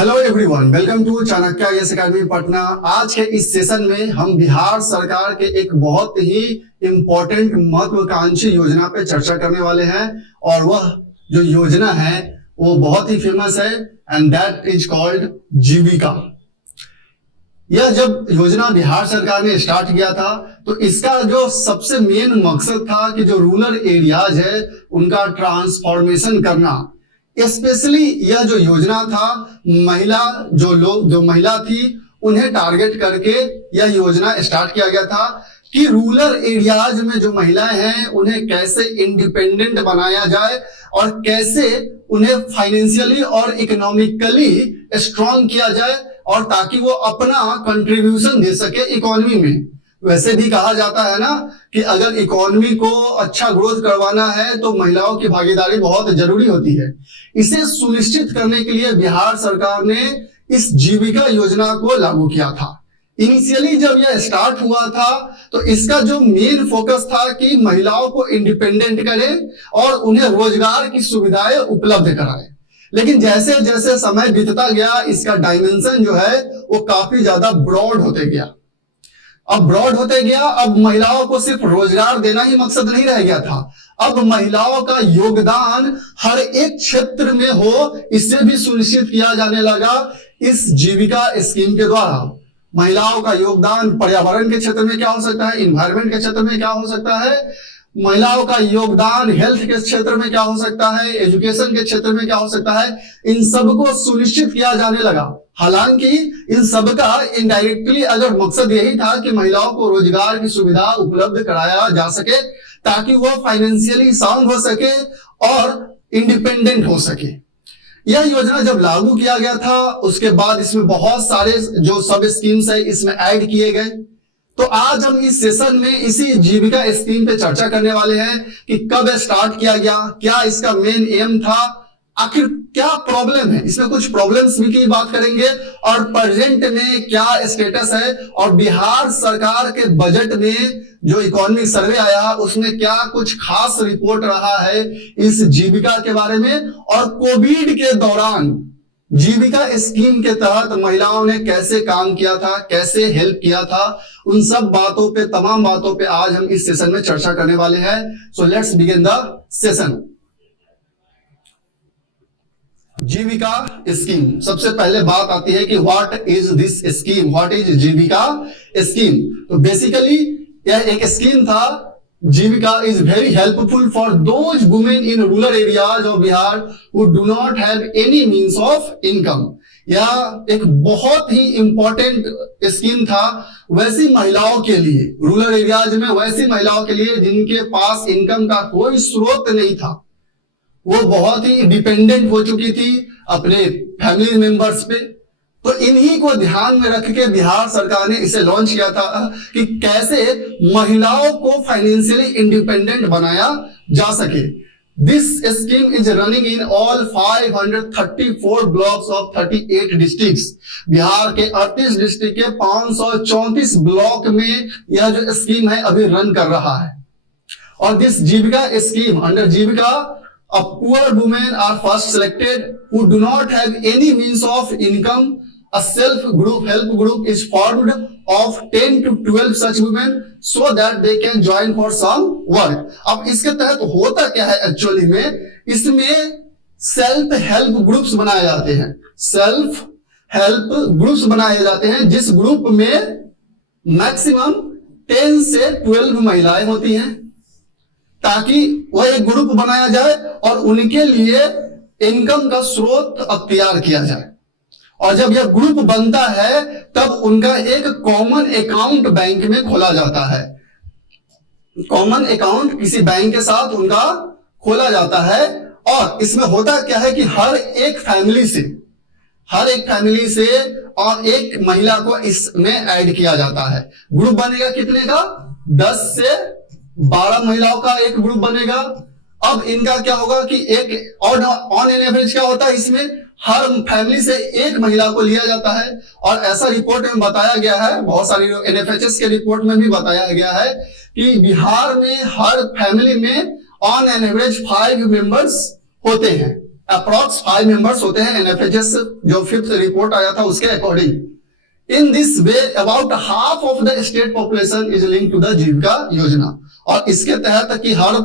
Hello everyone, welcome to Chanakya IAS academy Patna. आज के इस सेशन में हम बिहार सरकार के एक बहुत ही इंपॉर्टेंट महत्वाकांक्षी योजना पे चर्चा करने वाले हैं और वह जो योजना है वो बहुत ही फेमस है एंड दैट इज कॉल्ड जीविका। यह जब योजना बिहार सरकार ने स्टार्ट किया था तो इसका जो सबसे मेन मकसद था कि जो रूरल एरियाज है उनका ट्रांसफॉर्मेशन करना। स्पेशली यह जो योजना था जो महिला थी उन्हें टारगेट करके यह योजना स्टार्ट किया गया था कि रूरल एरियाज में जो महिलाएं हैं उन्हें कैसे इंडिपेंडेंट बनाया जाए और कैसे उन्हें फाइनेंशियली और इकोनॉमिकली स्ट्रांग किया जाए और ताकि वो अपना कंट्रीब्यूशन दे सके इकोनॉमी में। वैसे भी कहा जाता है ना कि अगर इकोनॉमी को अच्छा ग्रोथ करवाना है तो महिलाओं की भागीदारी बहुत जरूरी होती है। इसे सुनिश्चित करने के लिए बिहार सरकार ने इस जीविका योजना को लागू किया था। इनिशियली जब यह स्टार्ट हुआ था तो इसका जो मेन फोकस था कि महिलाओं को इंडिपेंडेंट करे और उन्हें रोजगार की सुविधाएं उपलब्ध कराए। लेकिन जैसे जैसे समय बीतता गया इसका डायमेंशन जो है वो काफी ज्यादा ब्रॉड होते गया। अब महिलाओं को सिर्फ रोजगार देना ही मकसद नहीं रह गया था। अब महिलाओं का योगदान हर एक क्षेत्र में हो इससे भी सुनिश्चित किया जाने लगा। इस जीविका स्कीम के द्वारा महिलाओं का योगदान पर्यावरण के क्षेत्र में क्या हो सकता है, इन्वायरमेंट के क्षेत्र में क्या हो सकता है, महिलाओं का योगदान हेल्थ के क्षेत्र में क्या हो सकता है, एजुकेशन के क्षेत्र में क्या हो सकता है, इन सबको सुनिश्चित किया जाने लगा। हालांकि इन सबका इनडायरेक्टली अगर मकसद यही था कि महिलाओं को रोजगार की सुविधा उपलब्ध कराया जा सके ताकि वो फाइनेंशियली साउंड हो सके और इंडिपेंडेंट हो सके। यह योजना जब लागू किया गया था उसके बाद इसमें बहुत सारे जो सब स्कीम्स है इसमें ऐड किए गए। तो आज हम इस सेशन में इसी जीविका स्कीम पे चर्चा करने वाले हैं कि कब स्टार्ट किया गया, क्या इसका मेन एम था, आखिर क्या प्रॉब्लम है, इसमें कुछ प्रॉब्लम्स भी की बात करेंगे और प्रेजेंट में क्या स्टेटस है और बिहार सरकार के बजट में जो इकोनॉमिक सर्वे आया उसमें क्या कुछ खास रिपोर्ट रहा है इस जीविका के बारे में और कोविड के दौरान जीविका स्कीम के तहत महिलाओं ने कैसे काम किया था, कैसे हेल्प किया था, उन सब बातों पे तमाम बातों पे आज हम इस सेशन में चर्चा करने वाले हैं। So let's begin the session. Jeevika scheme, सबसे पहले बात आती है कि what is this scheme, what is Jeevika scheme. तो बेसिकली यह एक स्कीम था। Jeevika is very helpful for those women in rural areas of Bihar who do not have any means of income. यह एक बहुत ही इंपॉर्टेंट स्कीम था वैसी महिलाओं के लिए, रूरल एरियाज में वैसी महिलाओं के लिए जिनके पास इनकम का कोई स्रोत नहीं था, वो बहुत ही डिपेंडेंट हो चुकी थी अपने फैमिली मेंबर्स पे। तो इन्हीं को ध्यान में रख के बिहार सरकार ने इसे लॉन्च किया था कि कैसे महिलाओं को फाइनेंशियली इंडिपेंडेंट बनाया जा सके। This scheme is running in all 534 blocks of 38 districts. Bihar के 38 डिस्ट्रिक्ट के 534 ब्लॉक में यह जो स्कीम है अभी रन कर रहा है। और this Jeevika scheme, under Jeevika a poor women are first selected who do not have any means of income. A help group is formed of 10 to 12 such women so that they can join for some work. अब इसके तहत होता क्या है actually में, इसमें self help groups बनाए जाते हैं। सेल्फ हेल्प ग्रुप्स बनाए जाते हैं जिस ग्रुप में मैक्सिमम 10 से 12 महिलाएं होती हैं ताकि वह एक ग्रुप बनाया जाए और उनके लिए इनकम का स्रोत अख्तियार किया जाए। और जब यह ग्रुप बनता है तब उनका एक कॉमन अकाउंट बैंक में खोला जाता है। कॉमन अकाउंट किसी बैंक के साथ उनका खोला जाता है। और इसमें होता क्या है कि हर एक फैमिली से और एक महिला को इसमें ऐड किया जाता है। ग्रुप बनेगा कितने का, 10 से 12 महिलाओं का एक ग्रुप बनेगा। अब इनका क्या होगा कि एक ऑन एन एवरेज क्या होता है, इसमें हर फैमिली से एक महिला को लिया जाता है। और ऐसा रिपोर्ट में बताया गया है, बहुत सारी एनएफएचएस के रिपोर्ट में भी बताया गया है कि बिहार में हर फैमिली में ऑन एन एवरेज 5 मेंबर्स होते हैं। अप्रॉक्स 5 मेंबर्स होते हैं एनएफएचएस जो 5th रिपोर्ट आया था उसके according. In this way about half of the state population is link to the Jeevika yojana. और इसके तहत कि हर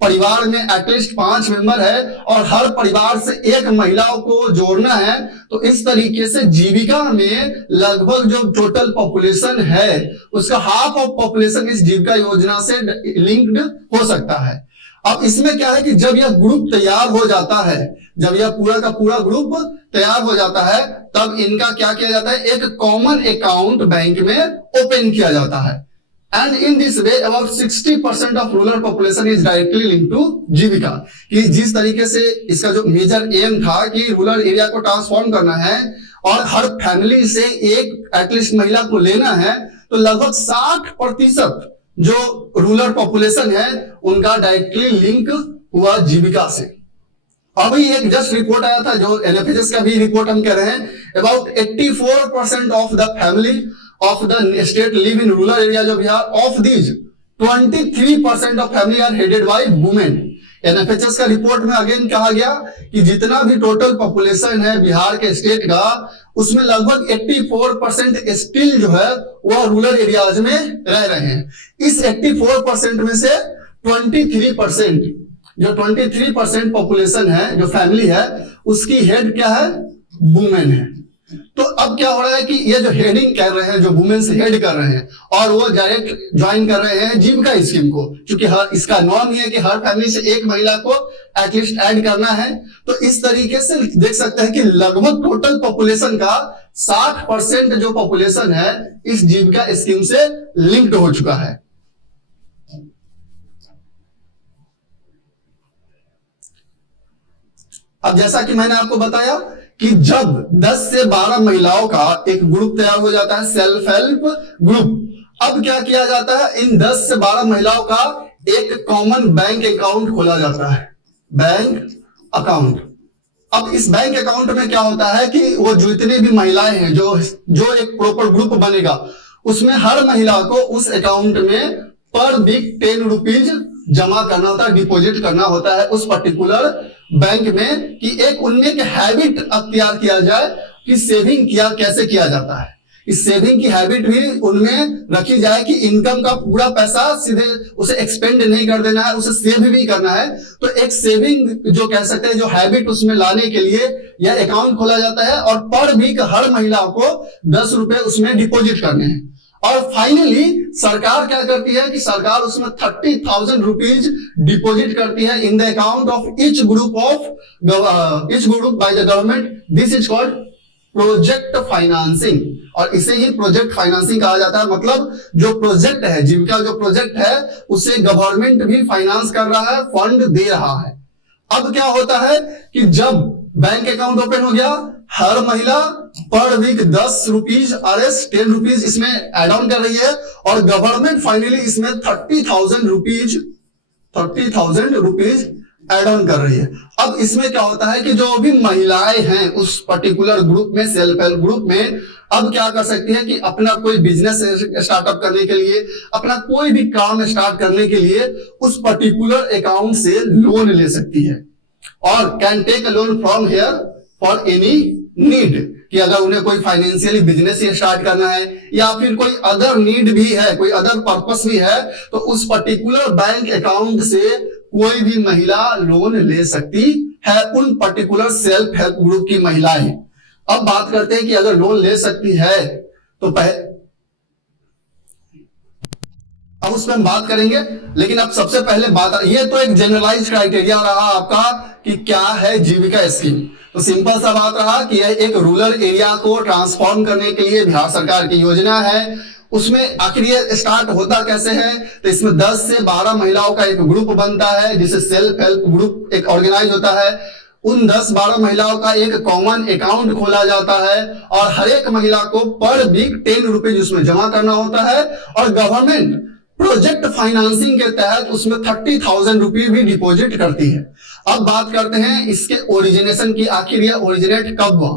परिवार में एटलीस्ट 5 मेंबर है और हर परिवार से एक महिलाओं को जोड़ना है, तो इस तरीके से जीविका में लगभग जो टोटल पॉपुलेशन है उसका हाफ ऑफ पॉपुलेशन इस जीविका योजना से लिंक्ड हो सकता है। अब इसमें क्या है कि जब यह ग्रुप तैयार हो जाता है, जब यह पूरा का पूरा ग्रुप तैयार हो जाता है, तब इनका क्या किया जाता है, एक कॉमन अकाउंट बैंक में ओपन किया जाता है। And in this way about 60% of rural population is directly link to Jeevika. कि जिस तरीके से इसका जो मेजर एम था कि रूरल एरिया को ट्रांसफॉर्म करना है और हर फैमिली से एक एटलीस्ट महिला को लेना है, तो लगभग 60% जो रूरल पॉपुलेशन है उनका डायरेक्टली लिंक हुआ जीविका से। अभी एक जस्ट रिपोर्ट आया था जो एनएफएचएस का भी रिपोर्ट हम कह रहे हैं, about 84% of the family of the state live in rural area of Bihar. Of these 23% of family are headed by women. NFHS का रिपोर्ट में अगेन कहा गया कि जितना भी टोटल पॉपुलेशन है बिहार के स्टेट का, उसमें लगभग 84% स्टिल जो है वह रूरल एरियाज में रह रहे हैं। इस 84% में से 23%, जो 23% पॉपुलेशन है, जो फैमिली है, उसकी हेड क्या है, वुमेन है। तो अब क्या हो रहा है कि ये जो हेडिंग कर रहे हैं, जो वुमेन्स हेड कर रहे हैं, और वो डायरेक्ट ज्वाइन कर रहे हैं जीविका स्कीम को, क्योंकि इसका नॉर्म ये है कि हर फैमिली से एक महिला को एटलीस्ट ऐड करना है। तो इस तरीके से देख सकते हैं कि लगभग टोटल पॉपुलेशन का 60% जो पॉपुलेशन है इस जीविका स्कीम से लिंक्ड हो चुका है। अब जैसा कि मैंने आपको बताया कि जब 10 से 12 महिलाओं का एक ग्रुप तैयार हो जाता है, सेल्फ हेल्प ग्रुप, अब क्या किया जाता है, इन 10 से 12 महिलाओं का एक कॉमन बैंक अकाउंट खोला जाता है, बैंक अकाउंट। अब इस बैंक अकाउंट में क्या होता है कि वो जितनी भी महिलाएं हैं, जो एक प्रॉपर ग्रुप बनेगा, उसमें हर महिला को उस अकाउंट में पर वीक 10 रुपीज जमा करना होता है, डिपॉजिट करना होता है उस पर्टिकुलर बैंक में, कि एक उनमें एक हैबिट अख्तियार किया जाए कि सेविंग कैसे किया जाता है। इस सेविंग की हैबिट भी उनमें रखी जाए कि इनकम का पूरा पैसा सीधे उसे एक्सपेंड नहीं कर देना है, उसे सेव भी करना है। तो एक सेविंग जो कह सकते हैं, जो हैबिट उसमें लाने के लिए यह अकाउंट खोला जाता है, और पर वीक हर महिला को 10 रुपए उसमें डिपॉजिट करने हैं। और फाइनली सरकार क्या करती है कि सरकार उसमें 30,000 रुपीज डिपॉजिट करती है इन the account of each group by the government. This is called project financing, और इसे ही प्रोजेक्ट फाइनेंसिंग कहा जाता है। मतलब जो प्रोजेक्ट है, जीविका जो प्रोजेक्ट है, उसे गवर्नमेंट भी फाइनेंस कर रहा है, फंड दे रहा है। अब क्या होता है कि जब बैंक अकाउंट ओपन हो गया, हर महिला पर वीक 10 रुपीज और 10 रुपीज इसमें एड ऑन कर रही है, और गवर्नमेंट फाइनली इसमें 30,000 रुपीज एड ऑन कर रही है। अब इसमें क्या होता है कि जो भी महिलाएं हैं उस पर्टिकुलर ग्रुप में, सेल्फ हेल्प ग्रुप में, अब क्या कर सकती है कि अपना कोई बिजनेस स्टार्टअप करने के लिए, अपना कोई भी काम स्टार्ट करने के लिए उस पर्टिकुलर अकाउंट से लोन ले सकती है, और can take a loan from here for any need, कि अगर उन्हें कोई फाइनेंशियली बिजनेस ही स्टार्ट करना है या फिर कोई अदर नीड भी है, कोई अदर पर्पस भी है, तो उस पर्टिकुलर बैंक अकाउंट से कोई भी महिला लोन ले सकती है, उन पर्टिकुलर सेल्फ हेल्प ग्रुप की महिलाएं। अब बात करते हैं कि अगर लोन ले सकती है तो अब उस पर हम बात करेंगे, लेकिन अब सबसे पहले बात, ये तो एक जनरलाइज क्राइटेरिया रहा आपका कि क्या है जीविका स्कीम। तो सिंपल सा बात रहा कि यह एक रूरल एरिया को ट्रांसफॉर्म करने के लिए बिहार सरकार की योजना है। उसमें आखिर ये स्टार्ट होता कैसे है, तो इसमें 10 से 12 महिलाओं का एक ग्रुप बनता है, जिसे सेल्फ हेल्प ग्रुप एक ऑर्गेनाइज होता है। उन 10-12 महिलाओं का एक कॉमन अकाउंट खोला जाता है, और हर एक महिला को पर वीक 10 रुपीज उसमें जमा करना होता है, और गवर्नमेंट प्रोजेक्ट फाइनेंसिंग के तहत उसमें 30,000 रुपये भी डिपॉजिट करती है। अब बात करते हैं इसके ओरिजिनेशन की, आखिर यह ओरिजिनेट कब हुआ।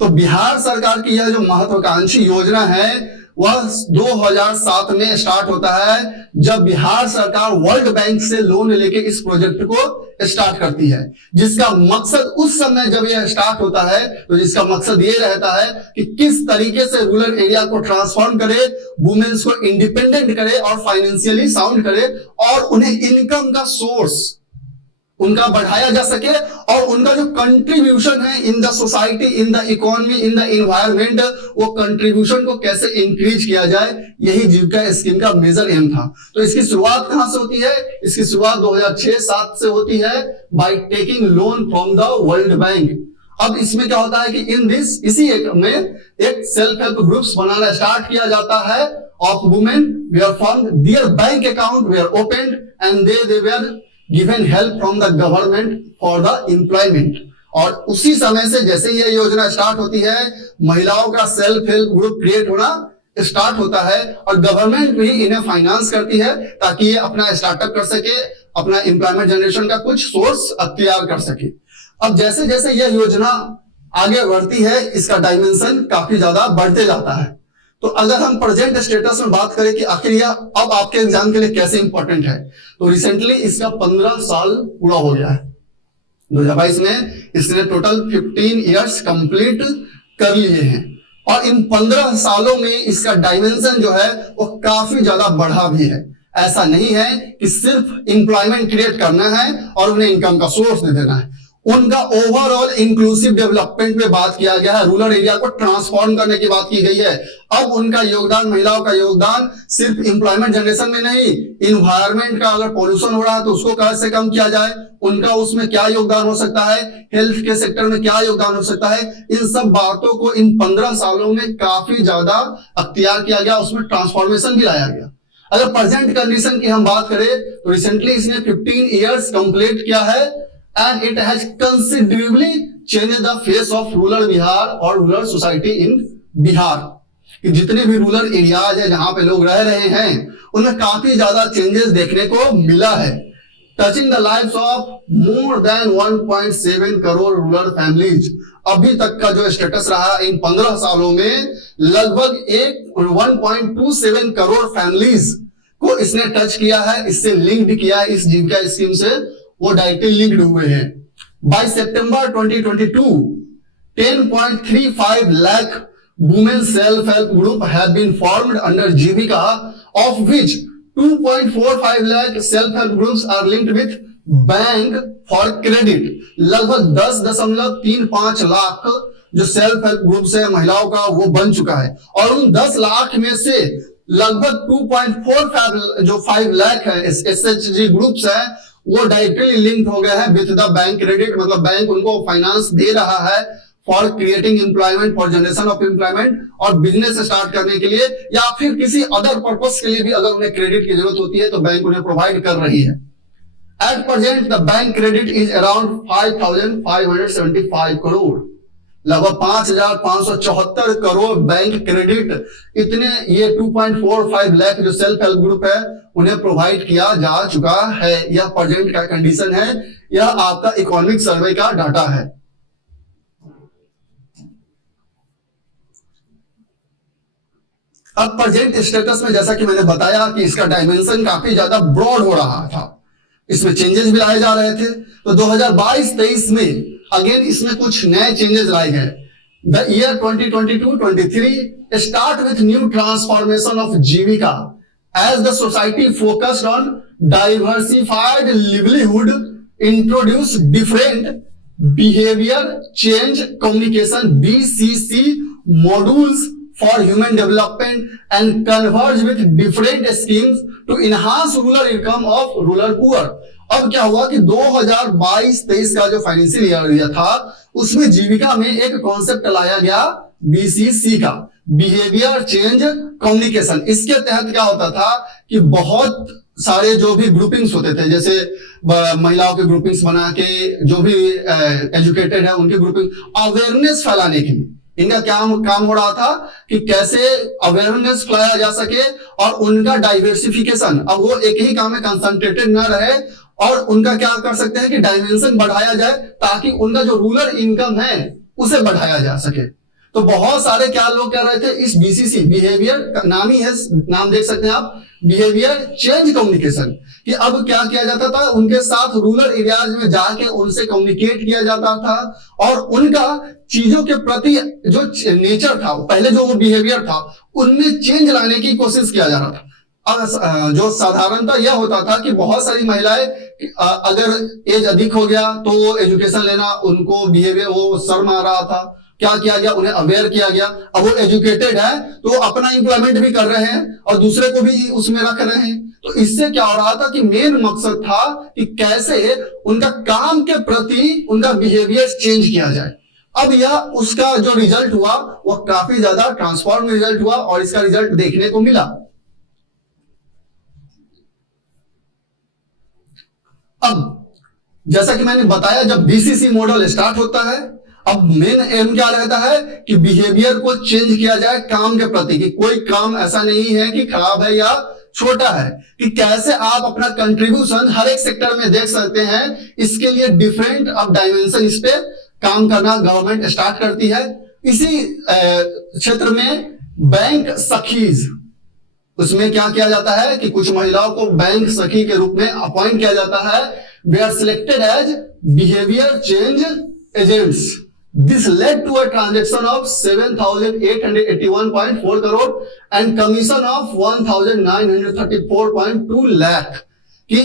तो बिहार सरकार की यह जो महत्वाकांक्षी योजना है वह 2007 में स्टार्ट होता है, जब बिहार सरकार वर्ल्ड बैंक से लोन लेके इस प्रोजेक्ट को स्टार्ट करती है, जिसका मकसद उस समय जब यह स्टार्ट होता है तो जिसका मकसद ये रहता है कि किस तरीके से रूरल एरिया को ट्रांसफॉर्म करे, वुमेन्स को इंडिपेंडेंट करे और फाइनेंशियली साउंड करे और उन्हें इनकम का सोर्स उनका बढ़ाया जा सके और उनका जो कंट्रीब्यूशन है in the society, in the economy, in the environment, वो कंट्रीब्यूशन को कैसे इंक्रीज किया जाए, यही जीविका स्कीम का मेजर एम था। तो इसकी शुरुआत कहां से होती है? इसकी शुरुआत 2006-07 से होती है by taking loan from the world bank. अब इसमें क्या होता है कि इन दिस इसी एक में एक सेल्फ हेल्प ग्रुप्स बनाना स्टार्ट किया जाता है of women were form their bank account were opened and they were given help from the government for the employment. और उसी समय से जैसे यह योजना स्टार्ट होती है, महिलाओं का सेल्फ हेल्प ग्रुप क्रिएट होना स्टार्ट होता है और गवर्नमेंट भी इन्हें फाइनेंस करती है ताकि ये अपना स्टार्टअप कर सके, अपना एम्प्लॉयमेंट जनरेशन का कुछ सोर्स तैयार कर सके। अब जैसे जैसे यह योजना आगे बढ़ती है, इसका डायमेंशन काफी ज्यादा बढ़ते जाता है। तो अगर हम प्रेजेंट स्टेटस में बात करें कि आखिर यह अब आपके एग्जाम के लिए कैसे इंपॉर्टेंट है, तो रिसेंटली इसका 15 साल पूरा हो गया है। 2022 में इसने टोटल 15 इयर्स कंप्लीट कर लिए हैं और इन 15 सालों में इसका डायमेंशन जो है वो काफी ज्यादा बढ़ा भी है। ऐसा नहीं है कि सिर्फ एम्प्लॉयमेंट क्रिएट करना है और उन्हें इनकम का सोर्स दे देना है, उनका ओवरऑल इंक्लूसिव डेवलपमेंट पे बात किया गया है, रूरल एरिया को ट्रांसफॉर्म करने की बात की गई है। अब उनका योगदान, महिलाओं का योगदान सिर्फ एम्प्लॉयमेंट जनरेशन में नहीं, इन्वायरमेंट का अगर पोल्यूशन हो रहा है तो उसको कैसे कम किया जाए, उनका उसमें क्या योगदान हो सकता है, हेल्थ के सेक्टर में क्या योगदान हो सकता है, इन सब बातों को इन 15 सालों में काफी ज्यादा अख्तियार किया गया, उसमें ट्रांसफॉर्मेशन भी लाया गया। अगर प्रेजेंट कंडीशन की हम बात करें तो रिसेंटली इसने 15 इयर्स कंप्लीट किया है and it has considerably changed the face of rural Bihar और rural society in Bihar। कि जितने भी रूरल एरियाज है जहां पे लोग रह रहे हैं उनमें काफी ज्यादा चेंजेस देखने को मिला है, touching the lives of more than 1.7 crore rural families. अभी तक का जो स्टेटस रहा इन 15 सालों में लगभग 1.27 करोड़ फैमिलीज को इसने टच किया है, इससे लिंक्ड किया है, इस जीविका स्कीम से वो डायरेक्टली लिंक्ड हुए हैं। By September 2022 10.35 lakh women self help group have been formed under Jeevika, of which 2.45 lakh self help groups are linked with bank for credit. लगभग 10.35 लाख जो सेल्फ हेल्प ग्रुप्स है महिलाओं का वो बन चुका है और उन 10 लाख में से लगभग 2.45 लाख है एसएचजी ग्रुप्स है वो डायरेक्टली लिंक हो गया है विद द बैंक क्रेडिट, मतलब बैंक उनको फाइनेंस दे रहा है for creating employment, for generation of employment और बिजनेस स्टार्ट करने के लिए या फिर किसी अदर पर्पस के लिए भी अगर उन्हें क्रेडिट की जरूरत होती है तो बैंक उन्हें प्रोवाइड कर रही है। At present the bank credit is around 5,575 crore, लगभग 5,574 करोड़ बैंक क्रेडिट इतने ये 2.45 लाख जो सेल्फ हेल्प ग्रुप है उन्हें प्रोवाइड किया जा चुका है। यह प्रेजेंट का कंडीशन है, यह आपका इकोनॉमिक सर्वे का डाटा है। अब प्रेजेंट स्टेटस में जैसा कि मैंने बताया कि इसका डायमेंशन काफी ज्यादा ब्रॉड हो रहा था, इसमें चेंजेस भी लाए जा रहे थे। तो 2022-23 में अगेन इसमें कुछ नए चेंजेस लाए गए। The year 2022-23 start with new transformation of Jeevika as the society focused on diversified livelihood, introduce different behaviour change communication BCC modules for human development and converge with different schemes to enhance rural income of rural poor। अब क्या हुआ कि 2022-23 का जो financial year था उसमें जीविका में एक कॉन्सेप्ट लाया गया BCC का, बिहेवियर चेंज कम्युनिकेशन। इसके तहत क्या होता था कि बहुत सारे जो भी ग्रुपिंग्स होते थे, जैसे महिलाओं के ग्रुपिंग्स बना के जो भी एजुकेटेड है उनके ग्रुपिंग अवेयरनेस फैलाने के लिए इनका क्या काम हो रहा था कि कैसे अवेयरनेस फैलाया जा सके और उनका डाइवर्सिफिकेशन, अब वो एक ही काम में कंसंट्रेटेड न रहे और उनका क्या कर सकते हैं कि डायमेंशन बढ़ाया जाए ताकि उनका जो रूरल इनकम है उसे बढ़ाया जा सके। तो बहुत सारे क्या लोग कह रहे थे, इस बीसीसी बिहेवियर नाम ही है, नाम देख सकते हैं आप, बिहेवियर चेंज कम्युनिकेशन, कि अब क्या किया जाता था, उनके साथ रूरल एरियाज में जाके उनसे कम्युनिकेट किया जाता था और उनका चीजों के प्रति जो नेचर था, पहले जो वो बिहेवियर था, उनमें चेंज लाने की कोशिश किया जा रहा था। अब जो साधारणतः यह होता था कि बहुत सारी महिलाएं अगर एज अधिक हो गया तो वो एजुकेशन लेना, उनको बिहेवियर वो शर्म आ रहा था, क्या किया गया, उन्हें अवेयर किया गया। अब वो एजुकेटेड है तो अपना इंप्लॉयमेंट भी कर रहे हैं और दूसरे को भी उसमें रख रहे हैं। तो इससे क्या हो रहा था कि मेन मकसद था कि कैसे उनका काम के प्रति उनका बिहेवियर चेंज किया जाए। अब यह उसका जो रिजल्ट हुआ वो काफी ज्यादा ट्रांसफॉर्म रिजल्ट हुआ और इसका रिजल्ट देखने को मिला। अब जैसा कि मैंने बताया, जब बीसीसी मॉडल स्टार्ट होता है, अब मेन एम क्या रहता है कि बिहेवियर को चेंज किया जाए काम के प्रति, कि कोई काम ऐसा नहीं है कि खराब है या छोटा है, कि कैसे आप अपना कंट्रीब्यूशन हर एक सेक्टर में देख सकते हैं। इसके लिए डिफरेंट अब डायमेंशन इस पे काम करना गवर्नमेंट स्टार्ट करती है। इसी क्षेत्र में बैंक सखीज, उसमें क्या किया जाता है कि कुछ महिलाओं को बैंक सखी के रूप में अपॉइंट किया जाता है। They are selected as behaviour change agents. This led to a transaction of 7,881.4 crore and commission of 1,934.2 lakh. कि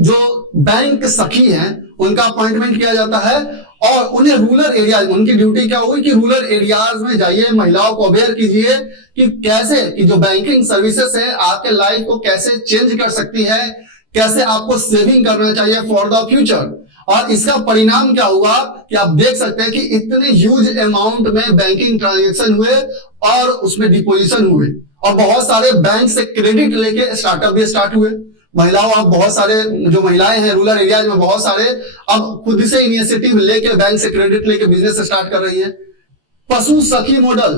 जो बैंक सखी हैं उनका अपॉइंटमेंट किया जाता है और उन्हें रूरल एरियाज, उनकी ड्यूटी क्या हुई कि रूरल एरियाज में जाइए, महिलाओं को अवेयर कीजिए कि कैसे कि जो बैंकिंग सर्विसेज है आपके लाइफ को कैसे चेंज कर सकती है, कैसे आपको सेविंग करना चाहिए फॉर द फ्यूचर। और इसका परिणाम क्या हुआ कि आप देख सकते हैं कि इतने ह्यूज अमाउंट में बैंकिंग ट्रांजेक्शन हुए और उसमें डिपोजिशन हुए और बहुत सारे बैंक से क्रेडिट लेके स्टार्टअप भी स्टार्ट हुए। महिलाओं, अब बहुत सारे जो महिलाएं हैं रूरल एरियाज में, बहुत सारे अब खुद से इनिशिएटिव लेके बैंक से क्रेडिट लेके बिजनेस स्टार्ट कर रही हैं। पशु सखी model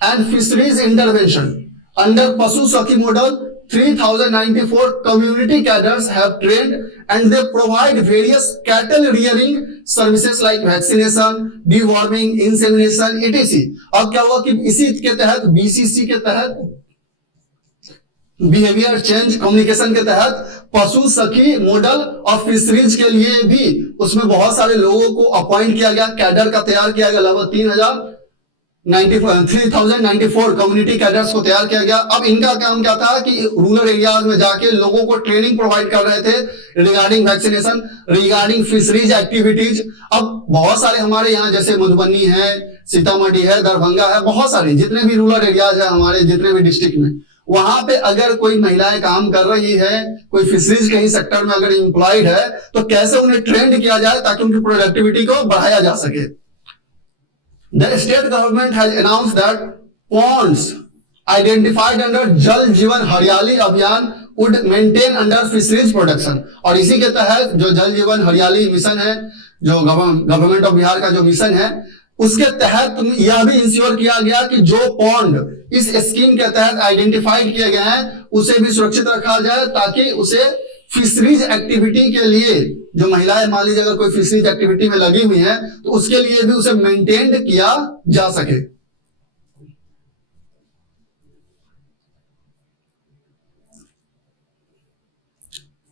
and fisheries intervention. Under पशु सखी model 3,094 community cadres have trained and they provide various cattle rearing services like vaccination, deworming, insemination, etc. अब क्या हुआ कि इसी के तहत बीसीसी के तहत बिहेवियर चेंज कम्युनिकेशन के तहत पशु सखी मॉडल और फिशरीज के लिए भी उसमें बहुत सारे लोगों को अपॉइंट किया गया, कैडर का तैयार किया गया। लगभग 3,094 कम्युनिटी कैडर्स को तैयार किया गया। अब इनका काम क्या था कि रूरल एरियाज में जाके लोगों को ट्रेनिंग प्रोवाइड कर रहे थे regarding vaccination, regarding fisheries activities. अब बहुत सारे हमारे यहाँ जैसे मधुबनी है, सीतामढ़ी है, दरभंगा है, बहुत सारे जितने भी रूरल एरियाज है हमारे जितने भी डिस्ट्रिक्ट में, वहां पे अगर कोई महिलाएं काम कर रही है, कोई फिशरीज कहीं सेक्टर में अगर एम्प्लॉयड है, तो कैसे उन्हें ट्रेंड किया जाए ताकि उनकी प्रोडक्टिविटी को बढ़ाया जा सके। The state government has announced that ponds identified under जल जीवन हरियाली अभियान would maintain under fisheries production। और इसी के तहत जो जल जीवन हरियाली मिशन है, जो गवर्नमेंट ऑफ बिहार का जो मिशन है, उसके तहत यह भी इंश्योर किया गया कि जो पॉन्ड इस स्कीम के तहत आइडेंटिफाइड किए गए हैं उसे भी सुरक्षित रखा जाए ताकि उसे फिशरीज एक्टिविटी के लिए, जो महिलाएं मान लीजिए अगर कोई फिशरीज एक्टिविटी में लगी हुई हैं तो उसके लिए भी उसे मेंटेन किया जा सके।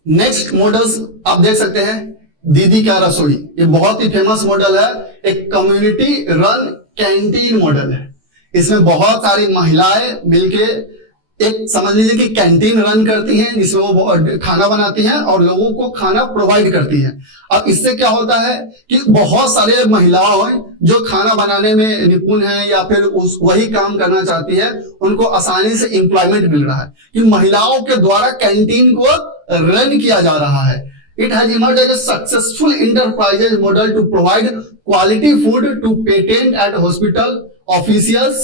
नेक्स्ट मॉडल्स आप देख सकते हैं, दीदी का रसोई, ये बहुत ही फेमस मॉडल है। एक कम्युनिटी रन कैंटीन मॉडल है। इसमें बहुत सारी महिलाएं मिलके एक समझ लीजिए कि कैंटीन रन करती हैं जिसमें वो खाना बनाती हैं और लोगों को खाना प्रोवाइड करती हैं। अब इससे क्या होता है कि बहुत सारे महिलाएं जो खाना बनाने में निपुण हैं या फिर वही काम करना चाहती है, उनको आसानी से एम्प्लॉयमेंट मिल रहा है कि महिलाओं के द्वारा कैंटीन को रन किया जा रहा है। It has emerged as a successful enterprise model to provide quality food to patent at hospital, officials,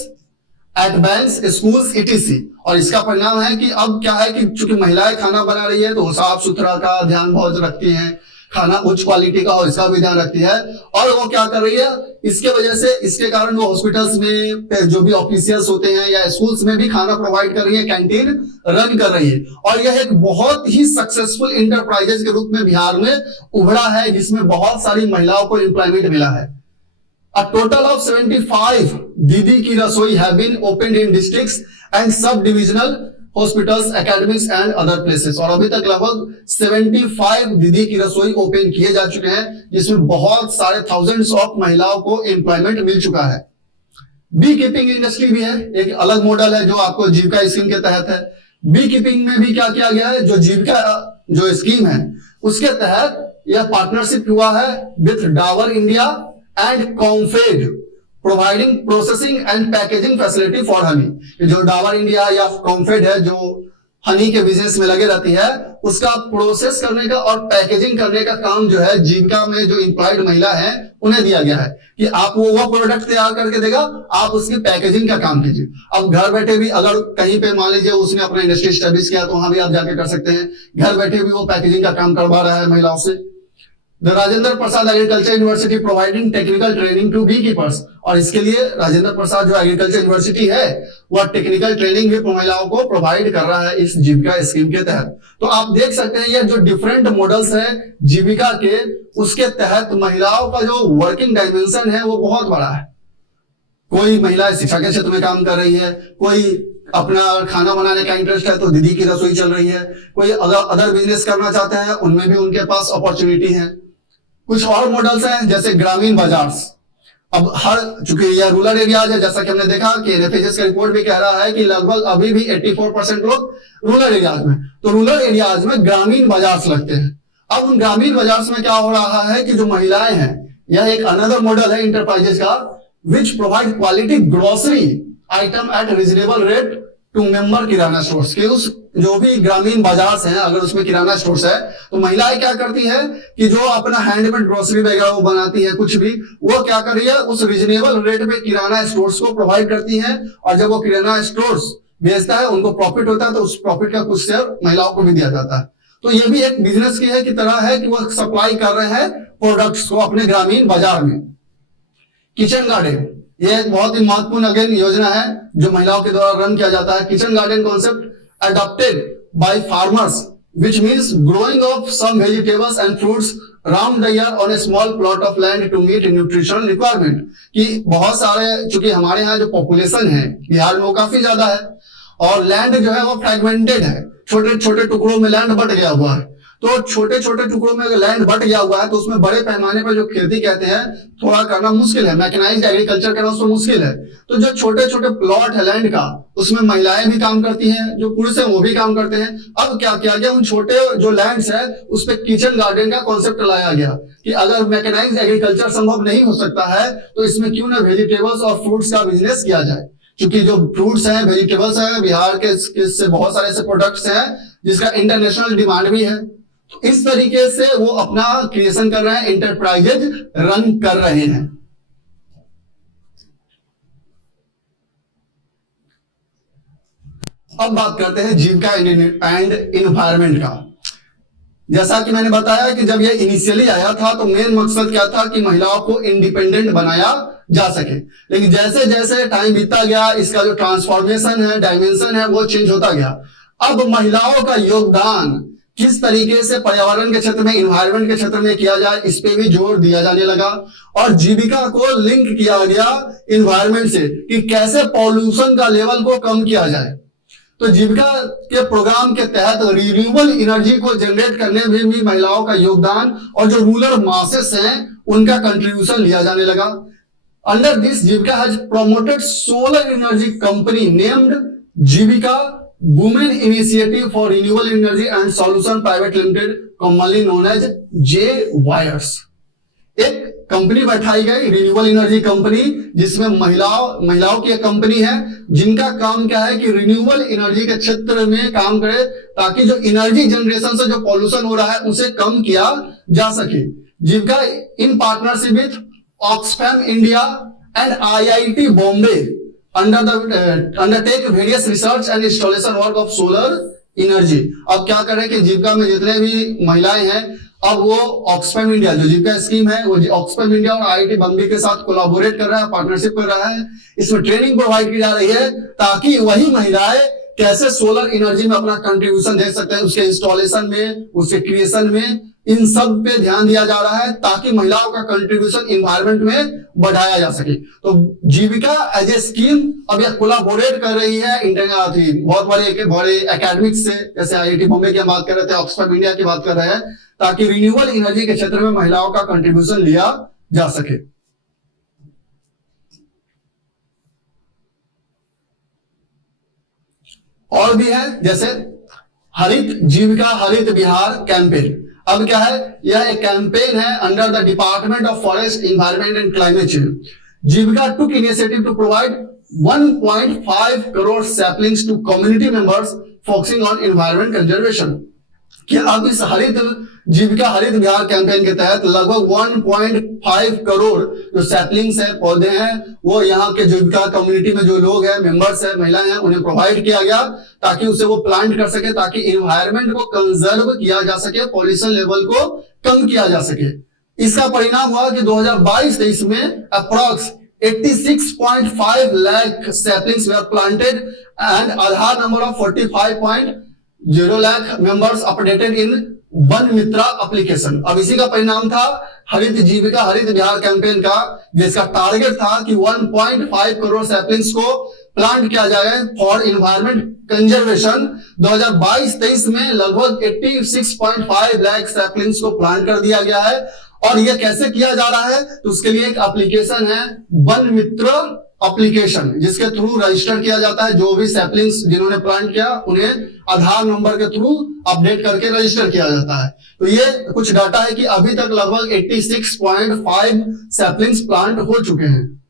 at banks, schools, etc. और इसका परिणाम है कि अब क्या है कि चूंकि महिलाएं खाना बना रही है तो साफ सुथरा का ध्यान बहुत रखती हैं, खाना उच्च क्वालिटी का हो इसका भी ध्यान रखती है। और वो क्या कर रही है, इसके वजह से, इसके कारण वो हॉस्पिटल्स में जो भी ऑफिशियल्स होते हैं या स्कूल्स में भी खाना प्रोवाइड कर रही है, कैंटीन रन कर रही है। और यह एक बहुत ही सक्सेसफुल इंटरप्राइजेज के रूप में बिहार में उभरा है जिसमें बहुत सारी महिलाओं को एम्प्लॉयमेंट मिला है। A total of 75 दीदी की रसोई have been opened in districts and sub-divisional hospitals, academics and other places. और अभी तक लगभग 75 दीदी की रसोई ओपन किए जा चुके हैं, जिसमें बहुत सारे थाउजेंड्स ऑफ महिलाओं को एम्प्लॉयमेंट मिल चुका है। बी कीपिंग इंडस्ट्री भी है, एक अलग मॉडल है जो आपको जीविका स्कीम के तहत है। बी कीपिंग में भी क्या किया गया है, जो जीविका जो स्कीम है उसके तहत यह पार्टनरशिप हुआ है with Dabur India and COMFED, providing processing and packaging facility for Honey. जो डाबर इंडिया या कॉम्फेड है जो हनी के बिजनेस में लगे रहती है, उसका प्रोसेस करने का और पैकेजिंग करने का काम जो है जीविका में जो एम्प्लॉयड महिला है उन्हें दिया गया है कि आप वो प्रोडक्ट तैयार करके देगा, आप उसकी पैकेजिंग का काम कीजिए। अब घर बैठे भी अगर कहीं पे मान लीजिए उसने अपना इंडस्ट्री स्टैब्लिश किया तो वहां भी आप जाके कर सकते हैं, घर बैठे भी वो पैकेजिंग का काम करवा रहा है महिलाओं से। The Rajendra Prasad agriculture university providing technical training to bee keepers, और इसके लिए राजेंद्र प्रसाद जो एग्रीकल्चर यूनिवर्सिटी है वह टेक्निकल ट्रेनिंग भी महिलाओं को प्रोवाइड कर रहा है इस जीविका स्कीम के तहत। तो आप देख सकते हैं ये जो डिफरेंट मॉडल्स है जीविका के, उसके तहत महिलाओं का जो वर्किंग डायमेंशन है वो बहुत बड़ा है। कोई महिला शिक्षा के क्षेत्र में काम कर रही है, कोई अपना खाना बनाने का इंटरेस्ट है तो दीदी की रसोई चल रही है, कोई अदर बिजनेस करना चाहते हैं उनमें भी उनके पास अपॉर्चुनिटी है। कुछ और मॉडल्स हैं जैसे ग्रामीण बाजार। अब चूंकि यह रूरल एरियाज है, जैसा कि हमने देखा कि एनएफएसएस का रिपोर्ट भी कह रहा है कि लगभग अभी भी 84% लोग रूरल एरियाज में, तो रूरल एरियाज में ग्रामीण बाजार लगते हैं। अब उन ग्रामीण बाजार में क्या हो रहा है कि जो महिलाएं हैं, यह एक अनदर मॉडल है इंटरप्राइजेस का, which provide quality grocery item at reasonable rate to member kirana stores. के उस जो भी ग्रामीण बाजार हैं अगर उसमें किराना स्टोर्स है तो महिलाएं क्या करती है कि जो अपना हैंडमेड ग्रोसरी वगैरह वो बनाती है, कुछ भी वो क्या कर रही है उस रीजनेबल रेट पे किराना स्टोर्स को प्रोवाइड करती है, और जब वो किराना स्टोर्स बेचता है उनको प्रॉफिट होता है तो उस प्रॉफिट का कुछ शेयर महिलाओं को भी दिया जाता है। तो ये भी एक बिजनेस की तरह है कि वो सप्लाई कर रहे हैं प्रोडक्ट्स को अपने ग्रामीण बाजार में। किचन गार्डन, ये एक बहुत ही महत्वपूर्ण अगेन योजना है जो महिलाओं के द्वारा रन किया जाता है। Kitchen garden concept adopted by farmers which means growing of some vegetables and fruits round the year on a small plot of land to meet nutritional requirement। कि बहुत सारे, चूंकि हमारे यहाँ जो पॉपुलेशन है बिहार में वो काफी ज्यादा है और लैंड जो है वो फ्रेगमेंटेड है, छोटे छोटे टुकड़ों में लैंड बट गया हुआ है। तो छोटे छोटे टुकड़ों में अगर लैंड बट गया हुआ है तो उसमें बड़े पैमाने पर जो खेती कहते हैं थोड़ा करना मुश्किल है, मैकेनाइज्ड एग्रीकल्चर करना उसमें मुश्किल है। तो जो छोटे छोटे प्लॉट है लैंड का, उसमें महिलाएं भी काम करती हैं, जो पुरुष हैं वो भी काम करते हैं। अब क्या किया गया, उन छोटे जो लैंड्स है उस पर किचन गार्डन का कॉन्सेप्ट लाया गया कि अगर मैकेनाइज्ड एग्रीकल्चर संभव नहीं हो सकता है तो इसमें क्यों ना वेजिटेबल्स और फ्रूट्स का बिजनेस किया जाए। क्योंकि जो फ्रूट्स हैं, वेजिटेबल्स हैं, बिहार के इससे बहुत सारे ऐसे प्रोडक्ट्स हैं जिसका इंटरनेशनल डिमांड भी है। तो इस तरीके से वो अपना क्रिएशन कर रहे हैं, इंटरप्राइजेज रन कर रहे हैं। अब बात करते हैं जीविका एंड इन्वायरमेंट का। जैसा कि मैंने बताया कि जब ये इनिशियली आया था तो मेन मकसद क्या था कि महिलाओं को इंडिपेंडेंट बनाया जा सके, लेकिन जैसे जैसे टाइम बीतता गया इसका जो ट्रांसफॉर्मेशन है, डायमेंशन है, वो चेंज होता गया। अब महिलाओं का योगदान किस तरीके से पर्यावरण के क्षेत्र में, इन्वायरमेंट के क्षेत्र में किया जाए, इस पे भी जोर दिया जाने लगा और जीविका को लिंक किया गया इन्वायरमेंट से कि कैसे पॉल्यूशन का लेवल को कम किया जाए। तो जीविका के प्रोग्राम के तहत रिन्यूएबल एनर्जी को जनरेट करने में भी महिलाओं का योगदान और जो रूरल मासेस हैं उनका कंट्रीब्यूशन लिया जाने लगा। Under this Jeevika has promoted solar energy company named Jeevika women initiative for renewable energy and solution private limited, commonly known as J wires. एक कंपनी बैठाई गई रिन्यूएबल एनर्जी कंपनी, जिसमें महिलाओं की एक कंपनी है जिनका काम क्या है कि रिन्यूएबल एनर्जी के क्षेत्र में काम करे ताकि जो एनर्जी जनरेशन से जो पॉल्यूशन हो रहा है उसे कम किया जा सके। Jeevika in partnership with Oxfam India and IIT Bombay undertake various research and installation work of solar energy। अब क्या करें कि जीविका में जितने भी महिलाएं हैं अब वो ऑक्सफैम इंडिया जो जीविका स्कीम है वो ऑक्सफैम इंडिया और आईआईटी बॉम्बे के साथ कोलैबोरेट कर रहा है, पार्टनरशिप कर रहा है। इसमें ट्रेनिंग प्रोवाइड की जा रही है ताकि वही महिलाएं कैसे सोलर एनर्जी में अपना कंट्रीब्यूशन दे सकते हैं, उसके इंस्टॉलेशन में, उसके क्रिएशन में, इन सब पे ध्यान दिया जा रहा है ताकि महिलाओं का कंट्रीब्यूशन इन्वायरमेंट में बढ़ाया जा सके। तो जीविका एज ए स्कीम अब यह कोलाबोरेट कर रही है बहुत बड़े एकेडमिक से, जैसे आईआईटी बॉम्बे की हम बात कर रहे थे, ऑक्सफोर्ड इंडिया की बात कर रहे हैं, ताकि रिन्यूएबल एनर्जी के क्षेत्र में महिलाओं का कंट्रीब्यूशन लिया जा सके। और भी है, जैसे हरित जीविका हरित बिहार कैंपेन। अब क्या है, यह एक कैंपेन है under the department of forest environment and climate change. Jeevika took initiative to provide 1.5 crore saplings to community members focusing on environment conservation. कि अब इस हरित जीविका हरित बिहार कैंपेन के तहत लगभग 1.5 करोड़ जो सैपलिंग्स है, पौधे हैं, वो यहाँ के जीविका कम्युनिटी में जो लोग हैं, मेंबर्स हैं, महिलाएं हैं, उन्हें प्रोवाइड किया गया ताकि उसे वो प्लांट कर सके, ताकि एनवायरनमेंट को कंजर्व किया जा सके, पॉल्यूशन लेवल को कम किया जा सके। इसका परिणाम हुआ कि 2022-23 में approx 86.5 lakh saplings were planted and Aadhaar number of 45.0 lakh members updated in one Mitra application. अब इसी का परिणाम था हरित जीविका हरित बिहार कैंपेन का, जिसका टारगेट था कि 1.5 करोड़ सैपलिंग्स को प्लांट किया जाए फॉर एनवायरनमेंट कंजर्वेशन। 2022-23 में लगभग 86.5 लाख सैपलिंग्स को प्लांट कर दिया गया है। और यह कैसे किया जा रहा है, तो उसके लिए एक एप्लीकेशन है वन मित्र एप्लीकेशन, जिसके थ्रू रजिस्टर किया जाता है। जो भी सैपलिंग्स जिन्होंने प्लांट किया उन्हें आधार नंबर के थ्रू अपडेट करके रजिस्टर किया जाता है। तो ये कुछ डाटा है कि अभी तक लगभग 86.5 सैपलिंग्स प्लांट हो चुके हैं।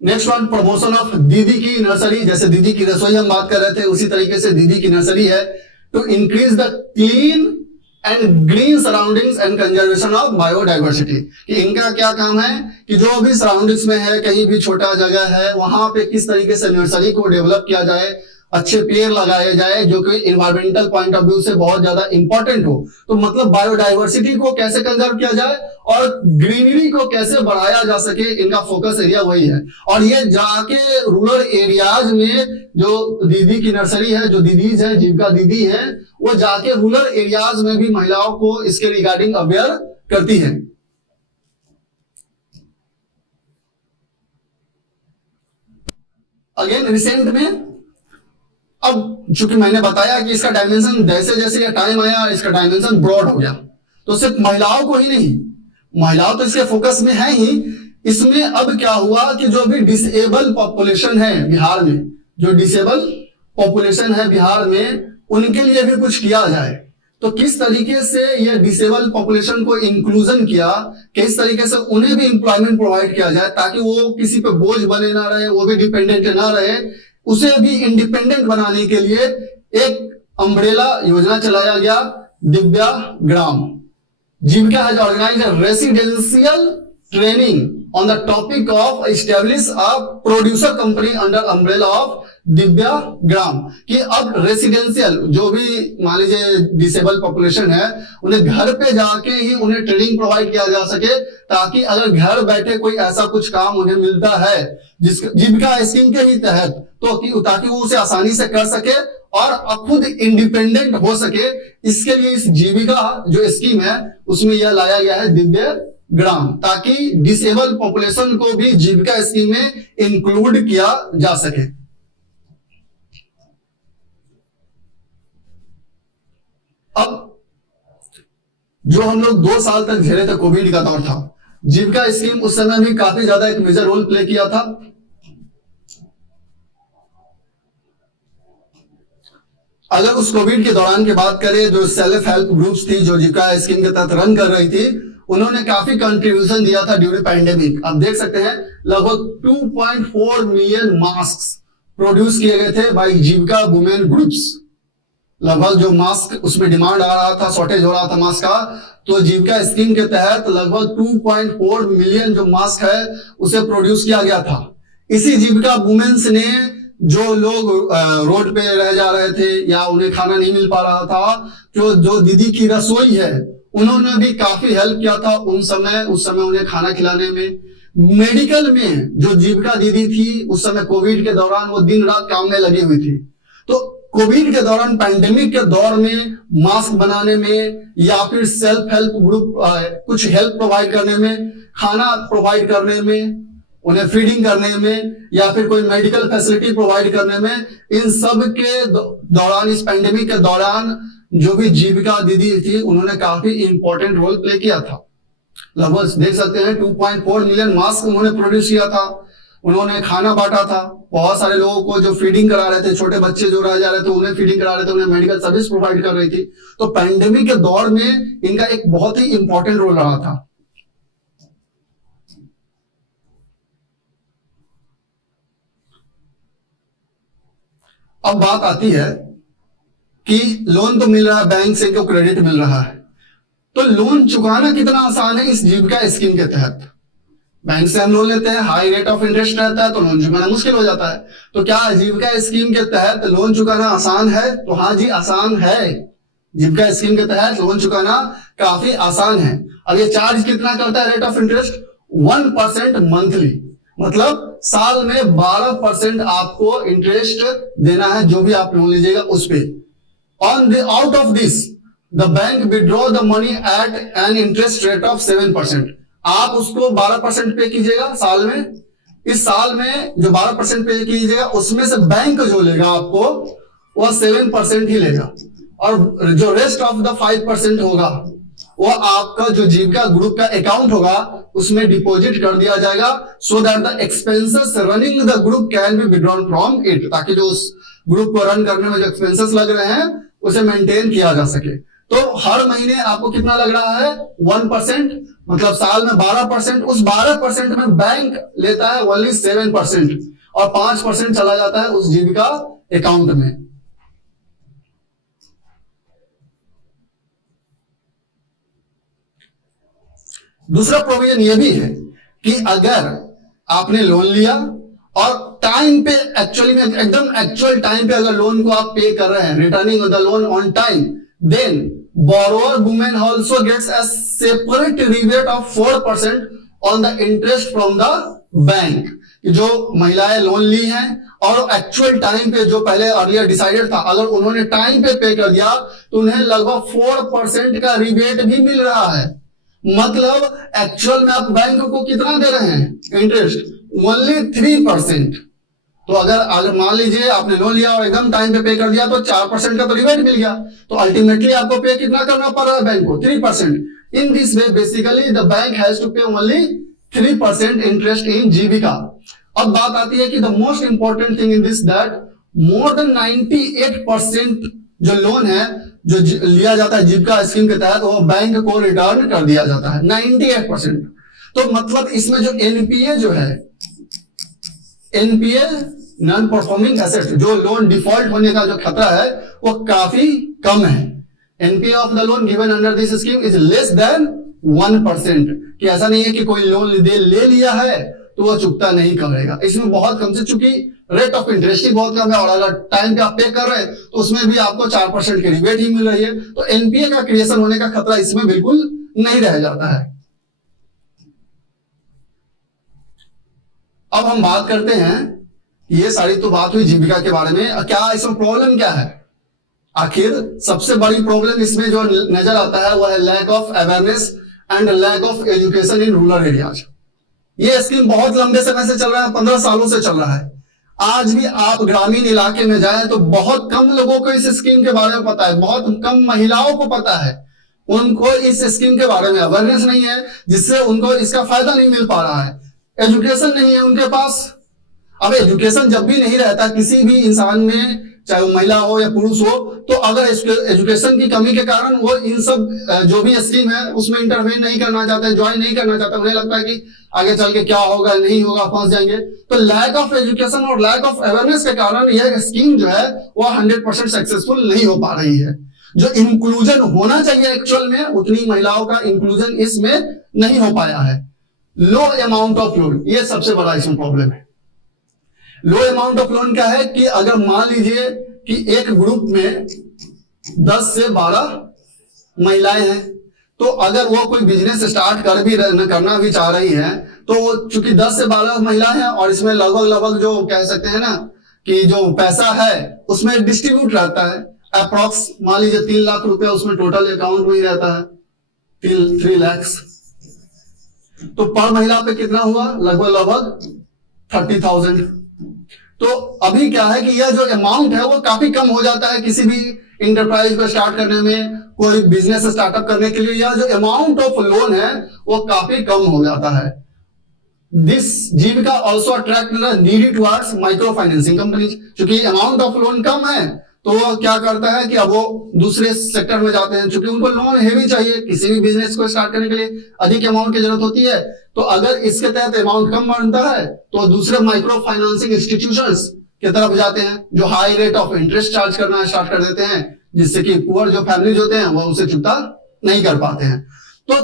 नेक्स्ट वन, प्रमोशन ऑफ दीदी की नर्सरी। जैसे दीदी की रसोई हम बात कर रहे थे, उसी तरीके से दीदी की नर्सरी है to increase the clean and green surroundings and conservation of biodiversity. कि इनका क्या काम है कि जो भी सराउंडिंग्स में है, कहीं भी छोटा जगह है, वहां पे किस तरीके से नर्सरी को डेवलप किया जाए, अच्छे पेड़ लगाए जाए जो कि इन्वायरमेंटल पॉइंट ऑफ व्यू से बहुत ज्यादा इंपॉर्टेंट हो। तो मतलब बायोडाइवर्सिटी को कैसे कंजर्व किया जाए और ग्रीनरी को कैसे बढ़ाया जा सके, इनका फोकस एरिया वही है। और ये जाके रूरल एरियाज में जो दीदी की नर्सरी है, जो दीदीज है, जीविका दीदी है, वो जाके रूरल एरियाज में भी महिलाओं को इसके रिगार्डिंग अवेयर करती है। अगेन रिसेंट में, अब चूंकि मैंने बताया कि इसका डायमेंशन जैसे जैसे ये टाइम आया, इसका डायमेंशन ब्रॉड हो गया, तो सिर्फ महिलाओं को ही नहीं, महिलाओं तो इसके फोकस में है ही, इसमें अब क्या हुआ कि जो भी डिसेबल पॉपुलेशन है बिहार में, जो डिसेबल पॉपुलेशन है बिहार में, उनके लिए भी कुछ किया जाए। तो किस तरीके से ये डिसेबल पॉपुलेशन को इंक्लूजन किया, किस तरीके से उन्हें भी एम्प्लॉयमेंट प्रोवाइड किया जाए ताकि वो किसी पे बोझ बने ना रहे, वो भी डिपेंडेंट ना रहे, उसे भी इंडिपेंडेंट बनाने के लिए एक अम्ब्रेला योजना चलाया गया, Divya Gram. Jeevika has organised a residential training on the topic of establish a producer company under umbrella of Divya Gram. कि अब रेसिडेंशियल जो भी मान लीजिए डिसेबल पॉपुलेशन है, उन्हें घर पे जाके ही उन्हें ट्रेनिंग प्रोवाइड किया जा सके, ताकि अगर घर बैठे कोई ऐसा कुछ काम उन्हें मिलता है जिस जीविका स्कीम के ही तहत, तो ताकि वो उसे आसानी से कर सके और खुद इंडिपेंडेंट हो सके। इसके लिए इस जीविका जो स्कीम है उसमें यह लाया गया है दिव्य ग्राम, ताकि डिसेबल पॉपुलेशन को भी जीविका स्कीम में इंक्लूड किया जा सके। अब जो हम लोग 2 साल तक झेले थे, कोविड का दौर था, जीविका स्कीम उस समय भी काफी ज्यादा एक मेजर रोल प्ले किया था। अगर उस कोविड के दौरान की बात करें, जो सेल्फ हेल्प ग्रुप्स थी जो जीविका स्कीम के तहत रन कर रही थी, उन्होंने काफी कंट्रीब्यूशन दिया था ड्यूरिंग पैंडेमिक। आप देख सकते हैं लगभग 2.4 मिलियन मास्क प्रोड्यूस किए गए थे बाय जीविका वुमेन ग्रुप्स। लगभग जो मास्क उसमें डिमांड आ रहा था, शॉर्टेज हो रहा था मास्क का, तो जीविका स्कीम के तहत लगभग 2.4 मिलियन जो मास्क है उसे प्रोड्यूस किया गया था। इसी जीविका वुमेन्स ने जो लोग रोड पे रह जा रहे थे या उन्हें खाना नहीं मिल पा रहा था, जो दीदी की रसोई है, उन्होंने भी काफी हेल्प किया था उस समय उन्हें खाना खिलाने में। मेडिकल में जो जीविका दीदी थी उस समय कोविड के दौरान वो दिन रात काम में लगी हुई थी। तो कोविड के दौरान, पैंडेमिक के दौर में मास्क बनाने में या फिर सेल्फ हेल्प ग्रुप कुछ हेल्प प्रोवाइड करने में, खाना प्रोवाइड करने में, उन्हें फीडिंग करने में या फिर कोई मेडिकल फैसिलिटी प्रोवाइड करने में, इन सब के दौरान, इस पैंडेमिक के दौरान जो भी जीविका दीदी थी उन्होंने काफी इंपॉर्टेंट रोल प्ले किया था। लगभग देख सकते हैं 2.4 मिलियन मास्क उन्होंने प्रोड्यूस किया था, उन्होंने खाना बांटा था, बहुत सारे लोगों को जो फीडिंग करा रहे थे, छोटे बच्चे जो रह जा रहे थे उन्हें फीडिंग करा रहे थे, उन्हें मेडिकल सर्विस प्रोवाइड कर रही थी। तो पैंडेमिक के दौर में इनका एक बहुत ही इंपॉर्टेंट रोल रहा था। अब बात आती है कि लोन तो मिल रहा है, बैंक से इनको क्रेडिट मिल रहा है, तो लोन चुकाना कितना आसान है इस जीविका स्कीम के तहत। बैंक से हम लोन लेते हैं, हाई रेट ऑफ इंटरेस्ट रहता है, तो लोन चुकाना मुश्किल हो जाता है। तो क्या जीविका स्कीम के तहत लोन चुकाना आसान है? तो हाँ जी, आसान है। जीविका स्कीम के तहत लोन चुकाना काफी आसान है। अब ये चार्ज कितना करता है रेट ऑफ इंटरेस्ट? 1% मंथली, मतलब साल में 12% आपको इंटरेस्ट देना है जो भी आप लोन लीजिएगा उस पे। On the out of this the bank withdraw the money at an interest rate of 7%। आप उसको 12% पे कीजिएगा साल में। इस साल में जो 12% पे कीजिएगा उसमें से बैंक जो लेगा आपको वह 7% ही लेगा, और जो रेस्ट ऑफ द 5% होगा वो आपका जो जीविका ग्रुप का अकाउंट होगा उसमें डिपॉजिट कर दिया जाएगा, so that the expenses running the group can be withdrawn from it, ताकि जो उस ग्रुप को रन करने में जो एक्सपेंसेस लग रहे हैं उसे मेंटेन किया जा सके। तो हर महीने आपको कितना लग रहा है? 1%, मतलब साल में 12%। उस 12% में बैंक लेता है ओनली 7% और 5% चला जाता है उस जीविका अकाउंट में। दूसरा प्रोविजन यह भी है कि अगर आपने लोन लिया और टाइम पे, एक्चुअली में एकदम एक्चुअल टाइम पे अगर लोन को आप पे कर रहे हैं, returning the loan on time, then borrower woman also gets a separate rebate of 4% on the interest from the bank। जो महिलाएं लोन ली हैं और एक्चुअल टाइम पे, जो पहले अर्लियर डिसाइडेड था, अगर उन्होंने टाइम पे कर दिया तो उन्हें लगभग 4% का रिबेट भी मिल रहा है। मतलब एक्चुअल में आप बैंक को कितना दे रहे हैं इंटरेस्ट? ओनली 3%। तो अगर मान लीजिए आपने लोन लिया और एकदम टाइम पे कर दिया तो 4% का तो रिबेट मिल गया, तो अल्टीमेटली आपको पे कितना करना पड़ रहा है बैंक को? 3%। In this way basically the bank has to pay only 3% interest in Jeevika. अब बात आती है कि the most important thing in this that more than 98% जो लोन है जो लिया जाता है जीविका स्कीम के तहत वो बैंक को रिटर्न कर दिया जाता है, 98%। तो मतलब इसमें जो एनपीए जो है, एनपीए नॉन परफॉर्मिंग एसेट, जो लोन डिफॉल्ट होने का जो खतरा है वो काफी कम है। NPA of the loan given under this scheme is less than 1%। कि ऐसा नहीं है कि कोई लोन ले लिया है तो वो चुकता नहीं करेगा, इसमें बहुत कम से, चूंकि रेट ऑफ इंटरेस्ट ही बहुत कम है और अगर टाइम पे आप पे कर रहे हैं तो उसमें भी आपको 4% की रिबेट ही मिल रही है, तो एनपीए का क्रिएशन होने का खतरा इसमें बिल्कुल नहीं रह जाता है। अब हम बात करते हैं, ये सारी तो बात हुई जीविका के बारे में, क्या इसमें प्रॉब्लम क्या है? आखिर सबसे बड़ी प्रॉब्लम इसमें जो नजर आता है वह है lack of awareness and lack of education in rural areas. ये स्कीम बहुत लंबे समय से चल रहा है, 15 सालों से चल रहा है। आज भी आप ग्रामीण इलाके में जाएं तो बहुत कम लोगों को इस स्कीम के बारे में पता है, बहुत कम महिलाओं को पता है, उनको इस स्कीम के बारे में अवेयरनेस नहीं है, जिससे उनको इसका फायदा नहीं मिल पा रहा है। एजुकेशन नहीं है उनके पास। अब एजुकेशन जब भी नहीं रहता किसी भी इंसान में, चाहे वो महिला हो या पुरुष हो, तो अगर एजुकेशन की कमी के कारण वो इन सब जो भी स्कीम है उसमें इंटरवेन नहीं करना चाहते, ज्वाइन नहीं करना चाहते, उन्हें लगता है कि आगे चल के क्या होगा, नहीं होगा, फंस जाएंगे। तो लैक ऑफ एजुकेशन और लैक ऑफ अवेयरनेस के कारण यह स्कीम जो है वो 100% सक्सेसफुल नहीं हो पा रही है। जो इंक्लूजन होना चाहिए एक्चुअल में, उतनी महिलाओं का इंक्लूजन इसमें नहीं हो पाया है। लो अमाउंट ऑफ लोन, ये सबसे बड़ा इसमें प्रॉब्लम है। लो अमाउंट ऑफ लोन क्या है कि अगर मान लीजिए कि एक ग्रुप में 10 से 12 महिलाएं हैं, तो अगर वो कोई बिजनेस स्टार्ट करना भी चाह रही हैं तो चूंकि 10 से 12 महिला हैं और इसमें लगभग लगभग जो कह सकते हैं ना कि जो पैसा है उसमें डिस्ट्रीब्यूट रहता है, अप्रॉक्स मान लीजिए 3 लाख रुपया उसमें टोटल अकाउंट में ही रहता है, 3 लाख। तो पर महिला पे कितना हुआ, लगभग लगभग 30,000। तो अभी क्या है कि यह जो अमाउंट है वो काफी कम हो जाता है किसी भी इंटरप्राइज को स्टार्ट करने में, कोई बिजनेस स्टार्टअप करने के लिए यह जो अमाउंट ऑफ लोन है वो काफी कम हो जाता है। This Jeevika also attract needy towards micro financing companies. क्योंकि अमाउंट ऑफ लोन कम है तो वो क्या करता है कि अब वो दूसरे सेक्टर में जाते हैं, क्योंकि उनको लोन हेवी चाहिए, किसी भी बिजनेस को स्टार्ट करने के लिए अधिक अमाउंट की जरूरत होती है। तो अगर इसके तहत अमाउंट कम बनता है तो दूसरे माइक्रो फाइनेंसिंग इंस्टीट्यूशंस की तरफ जाते हैं जो high rate of interest charge करना स्टार्ट कर देते हैं, जिससे कि पुअर जो फैमिलीज होते हैं वो उसे चुकता नहीं कर पाते हैं। तो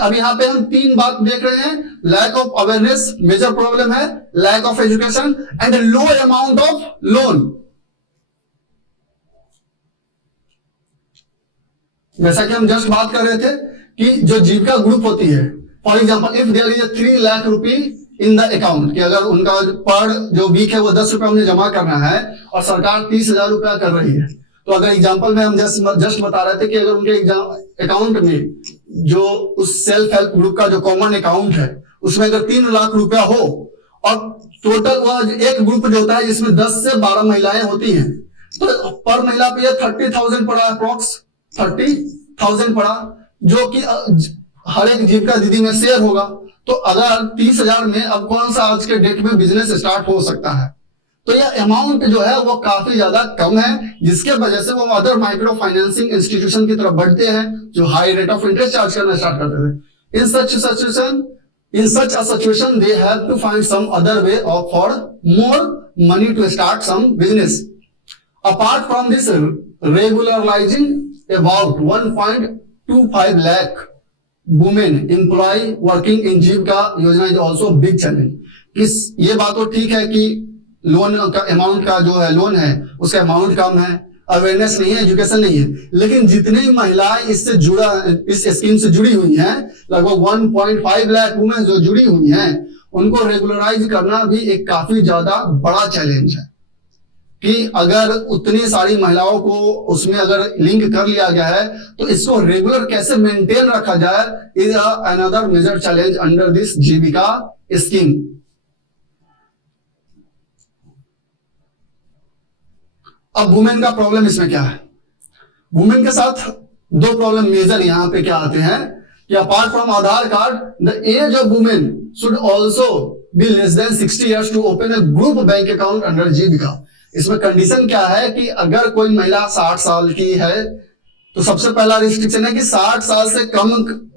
अब यहाँ पे हम 3 बात देख रहे हैं, lack of awareness major problem है, lack of education and low amount of loan. जैसा कि हम जस्ट बात कर रहे थे कि जो जीविका ग्रुप होती है, for example if there is 3 lakh rupee in the account, कि अगर उनका पर जो वीक है वो 10 रुपया उन्हें जमा करना है और सरकार 30,000 रुपया कर रही है, तो अगर एग्जाम्पल में हम जस्ट बता रहे थे कि अगर उनके अकाउंट में जो उस सेल्फ हेल्प ग्रुप का जो कॉमन अकाउंट है उसमें अगर 3 लाख रुपया हो और टोटल वह एक ग्रुप जो होता है जिसमें 10 से 12 महिलाएं होती हैं, तो पर महिला पे 30,000 पड़ा, अप्रोक्स 30,000 पड़ा, जो कि हर एक जीविका दीदी में शेयर होगा। तो अगर 30,000 में अब कौन सा आज के डेट में बिजनेस स्टार्ट हो सकता है, तो यह अमाउंट जो है वो काफी ज्यादा कम है, जिसके वजह से वो अदर माइक्रो फाइनेंसिंग इंस्टीट्यूशन की तरफ बढ़ते हैं जो high rate of interest charge करना स्टार्ट करते थे। In such a situation they have to find some other way of for more money to start some business. Apart from this regularizing about 1.25 lakh women employee working in Jeevika yojana is also a big challenge। ये बात तो ठीक है कि loan का amount का जो है लोन है उसका अमाउंट कम है, अवेयरनेस नहीं है, एजुकेशन नहीं है, लेकिन जितनी महिलाएं इससे इस स्कीम से जुड़ी हुई हैं, लगभग 1.5 लाख वुमेन जो जुड़ी हुई हैं, उनको रेगुलराइज करना भी एक काफी ज्यादा बड़ा चैलेंज है। कि अगर उतनी सारी महिलाओं को उसमें अगर लिंक कर लिया गया है तो इसको रेगुलर कैसे मेंटेन रखा जाए, is another major challenge under this Jeevika scheme. अब वुमेन का प्रॉब्लम इसमें क्या है, वुमेन के साथ 2 प्रॉब्लम मेजर यहां पे क्या आते हैं कि apart from Aadhaar card, the age of women should also be less than 60 years to open a group bank account under Jeevika. इसमें कंडीशन क्या है कि अगर कोई महिला 60 साल की है तो सबसे पहला रिस्ट्रिक्शन है कि 60 साल से कम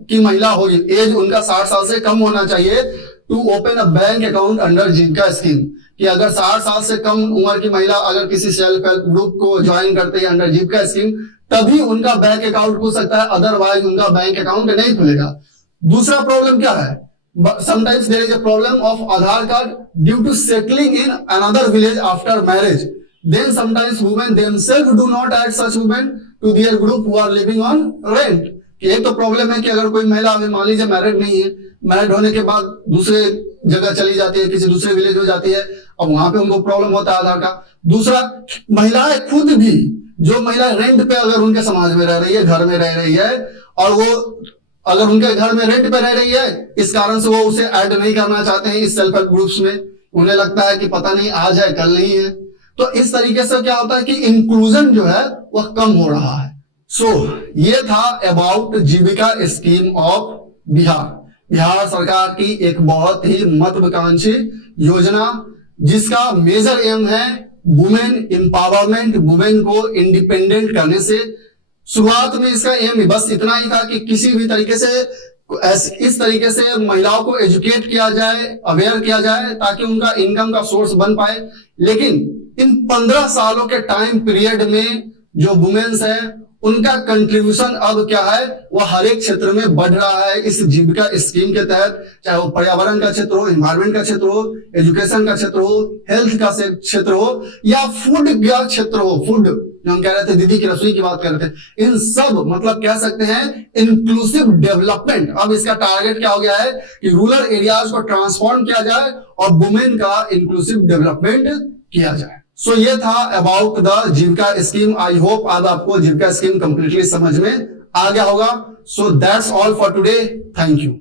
की महिला होगी, एज उनका 60 साल से कम होना चाहिए to open a bank account under Jeevika scheme. कि अगर 60 साल से कम उम्र की महिला अगर किसी सेल्फ हेल्प ग्रुप को ज्वाइन करते हैं अंडर जीविका स्कीम, तभी उनका बैंक अकाउंट खुल सकता है, अदरवाइज उनका बैंक अकाउंट नहीं खुलेगा। दूसरा प्रॉब्लम क्या है, sometimes there is a problem of Aadhaar card due to settling in another village after marriage. Then sometimes women themselves do not add such women to their group who are living on rent. कि एक तो problem है कि अगर कोई महिला अभी मान लीजिए मैरिड नहीं है, मैरिड होने के बाद दूसरे जगह चली जाती है, किसी दूसरे विलेज में जाती है, अब वहां पे उनको प्रॉब्लम होता है आधार का। दूसरा, महिलाएं खुद भी, जो महिला रेंट पे अगर उनके समाज में रह रही है, घर में रह रही है, और वो अगर उनके घर में रेंट पे रह रही है, इस कारण से वो उसे ऐड नहीं करना चाहते हैं इस सेल्फ हेल्प ग्रुप्स में, उन्हें लगता है कि पता नहीं आज है कल नहीं है, तो इस तरीके से क्या होता है कि इंक्लूजन जो है वह कम हो रहा है। सो ये था about Jeevika scheme of Bihar. Bihar सरकार की एक बहुत ही महत्वाकांक्षी योजना जिसका मेजर एम है वुमेन एम्पावरमेंट, वुमेन को इंडिपेंडेंट करने से। शुरुआत में इसका एम बस इतना ही था कि किसी भी तरीके से इस तरीके से महिलाओं को एजुकेट किया जाए, अवेयर किया जाए, ताकि उनका इनकम का सोर्स बन पाए। लेकिन इन 15 सालों के टाइम पीरियड में जो वुमेन्स है उनका कंट्रीब्यूशन अब क्या है, वो हर एक क्षेत्र में बढ़ रहा है इस जीविका स्कीम के तहत, चाहे वो पर्यावरण का क्षेत्र हो, एनवायरमेंट का क्षेत्र हो, एजुकेशन का क्षेत्र हो, हेल्थ का क्षेत्र हो, या फूड का क्षेत्र हो। फूड जो हम कह रहे थे, दीदी की रसोई की बात कर रहे थे, इन सब मतलब कह सकते हैं इंक्लूसिव डेवलपमेंट। अब इसका टारगेट क्या हो गया है कि रूरल एरियाज को ट्रांसफॉर्म किया जाए और वुमेन का इंक्लूसिव डेवलपमेंट किया जाए। सो ये था about the Jeevika scheme. I hope अब आपको जीविका स्कीम कंप्लीटली समझ में आ गया होगा। So that's all for today. Thank you.